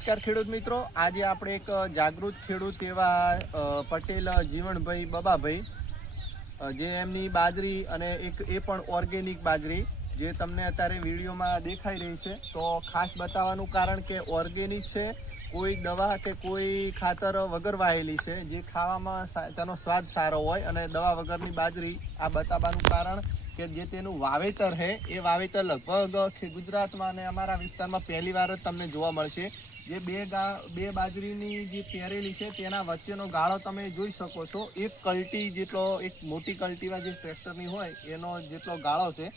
નમસ્કાર ખેડૂત મિત્રો. આજે આપણે એક જાગૃત ખેડૂત એવા પટેલ જીવણભાઈ બબાભાઈ જે એમની બાજરી અને એક, એ પણ ઓર્ગેનિક બાજરી, જે તમને અત્યારે વિડીયોમાં દેખાઈ રહી છે. તો ખાસ બતાવવાનું કારણ કે ઓર્ગેનિક છે, કોઈ દવા કે કોઈ ખાતર વગર વાહેલી છે, જે ખાવામાં તેનો સ્વાદ સારો હોય અને દવા વગરની બાજરી આ બતાવવાનું કારણ કે જે તેનું વાવેતર છે, એ વાવેતર લગભગ ગુજરાતમાં અને અમારા વિસ્તારમાં પહેલી વાર જ તમને જોવા મળશે. જે બે ગા, બે બાજરીની જે પહેરેલી છે, તેના વચ્ચેનો ગાળો તમે જોઈ શકો છો. એક કલ્ટી જેટલો, એક મોટી કલ્ટીમાં જે ટ્રેક્ટરની હોય, એનો જેટલો ગાળો છે.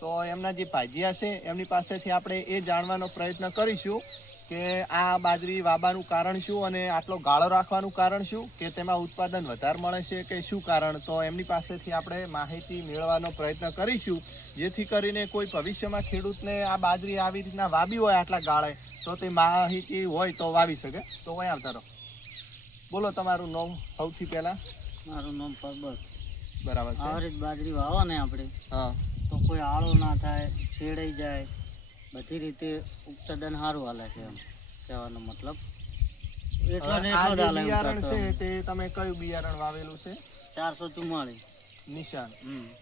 તો એમના જે ભાજીયા છે, એમની પાસેથી આપણે એ જાણવાનો પ્રયત્ન કરીશું કે આ બાજરી વાબાનું કારણ શું અને આટલો ગાળો રાખવાનું કારણ શું, કે તેમાં ઉત્પાદન વધારે મળે છે કે શું કારણ? તો એમની પાસેથી આપણે માહિતી મેળવવાનો પ્રયત્ન કરીશું. જેથી કરીને કોઈ ભવિષ્યમાં ખેડૂતને આ બાજરી આવી રીતના વાવી હોય આટલા ગાળે તો તે માહિતી હોય તો વાવી શકે. તો વય આવતા રહો. બોલો તમારું નામ સૌથી પહેલા. મારું નામ પરબત. બરાબર છે. રીત બાજરી વાવો ને આપણે. હા. તો કોઈ આળો ના થાય છેડાઈ જાય. બધી રીતે ઉત્પાદન સારું હાલે છે એમ. કહેવાનો મતલબ. એટલો ને બિયારણ છે તે તમે કયું બિયારણ વાવેલું છે? ચારસો ચુમ્માળીસ. નિશાન.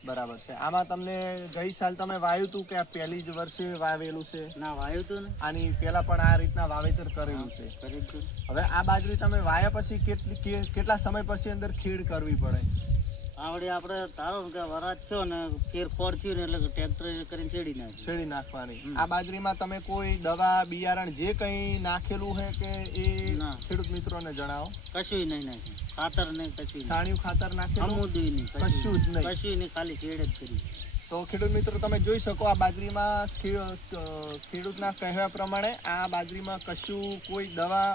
બરાબર છે. આમાં તમને ગઈ સાલ તમે વાવ્યું હતું કે આ પહેલી જ વર્ષે વાવેલું છે? ના વાયુ તું ને. આની પહેલા પણ આ રીતના વાવેતર કરેલું છે. તું. હવે આ બાજરી તમે વાયા પછી કેટલી કેટલા સમય પછી અંદર ખેડ કરવી પડે? આવડે આપણે તારો કે વરાત છો ને ફેર ખોડ થયું ને એટલે ટ્રેક્ટર કરીને છેડી નાખી છેડી નાખવાની. આ બાજરીમાં તમે કોઈ દવા બિયારણ જે કંઈ નાખેલું છે કે એ ખેડૂત મિત્રોને જણાવો? કશું નહીં નાખ્યું. ખાતર નહીં કશું સાણિયું ખાતર નાખેલું? અમુદુય નહીં કશું જ નહીં. કશું નહીં ખાલી છેડ જ કરી તો ખેડૂત મિત્રો તમે જોઈ શકો આ બાજરીમાં ખેડૂતના કહેવા પ્રમાણે આ બાજરીમાં કશું કોઈ દવા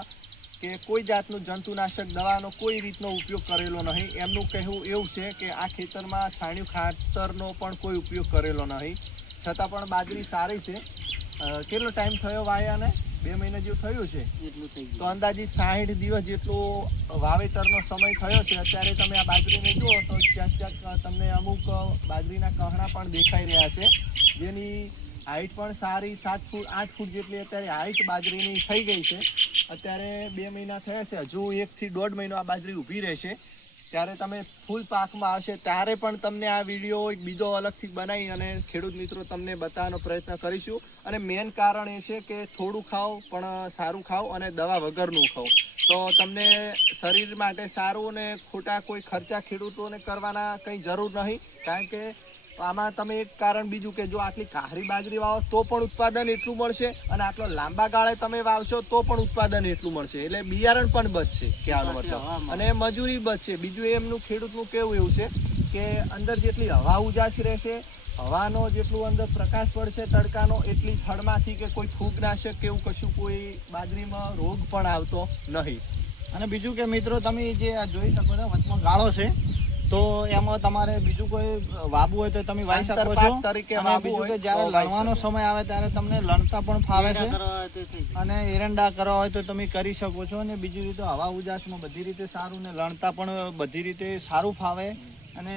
કે કોઈ જાતનું જંતુનાશક દવાનો કોઈ રીતનો ઉપયોગ કરેલો નહીં. એમનું કહેવું એવું છે કે આ ખેતરમાં છાણિયું ખાતરનો પણ કોઈ ઉપયોગ કરેલો નહીં. છતાં પણ બાજરી સારી છે. કેટલો ટાઈમ થયો વાયાને? બે મહિના જેવું થયું છે? એટલું થઈ તો અંદાજિત સાહીઠ દિવસ જેટલો વાવેતરનો સમય થયો છે. અત્યારે તમે આ બાજરીને જુઓ તો ક્યાંક ક્યાંક તમને અમુક બાજરીના કહણા પણ દેખાઈ રહ્યા છે. જેની હાઈટ પણ સારી સાત ફૂટ આઠ ફૂટ જેટલી અત્યારે હાઈટ બાજરીની થઈ ગઈ છે. અત્યારે બે મહિના થયા છે. હજુ એકથી દોઢ મહિનો આ બાજરી ઊભી રહેશે. ત્યારે તમે ફૂલ પાકમાં આવશે. ત્યારે પણ તમને આ વીડિયો એક બીજો અલગથી બનાવી અને ખેડૂત મિત્રો તમને બતાવવાનો પ્રયત્ન કરીશું. અને મેન કારણ એ છે કે થોડું ખાઓ, પણ સારું ખાઓ અને દવા વગરનું ખાઓ. તો તમને શરીર માટે સારું અને ખોટા કોઈ ખર્ચા ખેડૂતોને કરવાના કંઈ જરૂર નહીં. કારણ કે આમાં તમે એક કારણ બીજું કે જો આટલી કાહરી બાજરી વાવો તો પણ ઉત્પાદન એટલું મળશે અને આટલો લાંબા ગાળે તમે વાવશો તો પણ ઉત્પાદન એટલું મળશે. એટલે બિયારણ પણ બચશે કહેવાનો મતલબ. અને મજૂરી બચશે. બીજું એમનું ખેડૂતનું કેવું એવું છે કે અંદર જેટલી હવા ઉજાસ રહેશે હવાનો જેટલું અંદર પ્રકાશ પડશે તડકાનો એટલી થડમાંથી કે કોઈ ફૂગનાશક કે એવું કશું કોઈ બાજરીમાં રોગ પણ આવતો નહીં. અને બીજું કે મિત્રો તમે જે આ જોઈ શકો છો વચમાં ગાળો છે. તો એમાં તમારે બીજું કોઈ વાવવું હોય તો તમે વાવી શકો છો. તરીકે બીજું કે જ્યારે લણવાનો સમય આવે ત્યારે તમને લણતા પણ ફાવે છે. અને એરંડા કરવા હોય તો તમે કરી શકો છો અને બીજી રીતે હવા ઉજાસમાં બધી રીતે સારું ને લણતા પણ બધી રીતે સારું ફાવે. અને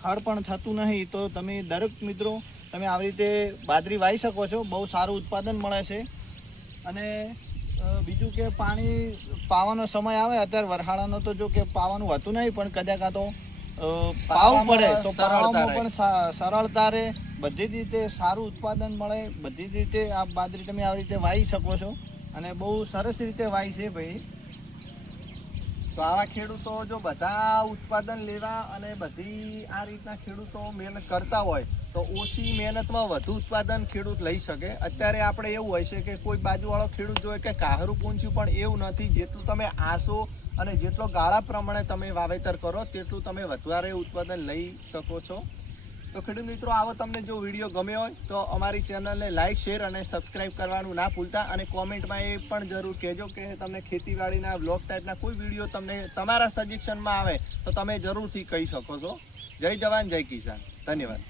ખર પણ થતું નહીં તો તમે દરેક મિત્રો તમે આવી રીતે બાજરી વાવી શકો છો. બહુ સારું ઉત્પાદન મળે છે. અને બીજું કે પાણી પાવાનો સમય આવે અત્યારે વરહાળાનો તો જો કે પાવાનું હતું નહીં પણ કદાચ આ તો પાવ પડે તો પાવામાં. પણ સરળતા રહે. બધી જ રીતે સારું ઉત્પાદન મળે બધી જ રીતે આ બાદરી તમે આવી રીતે વાવી શકો છો. અને બહુ સરસ રીતે વાય છે ભાઈ. તો આવા ખેડૂતો જો બધા ઉત્પાદન લેવા અને બધી આ રીતના ખેડૂતો મહેનત કરતા હોય, તો ઓછી મહેનતમાં વધુ ઉત્પાદન ખેડૂત લઈ શકે. અત્યારે આપણે એવું હોય છે કે કોઈ બાજુવાળો ખેડૂત જોઈએ કે કાહરું પૂંછ્યું પણ એવું નથી, જેટલું તમે આસો અને જેટલો ગાળા પ્રમાણે તમે વાવેતર કરો, તેટલું તમે વધારે ઉત્પાદન લઈ શકો છો. તો ખેડૂત મિત્રો, આવો તમને જો વીડિયો ગમ્યો હોય, તો અમારી ચેનલને લાઇક શેર અને સબસ્ક્રાઇબ કરવાનું ના ભૂલતા અને કોમેન્ટમાં એ પણ જરૂર કહેજો કે તમને ખેતીવાડીના બ્લોગ ટાઈપના કોઈ વીડિયો તમને તમારા સજેશનમાં આવે, તો તમે જરૂરથી કહી શકો છો. જય જવાન, જય કિસાન. ધન્યવાદ.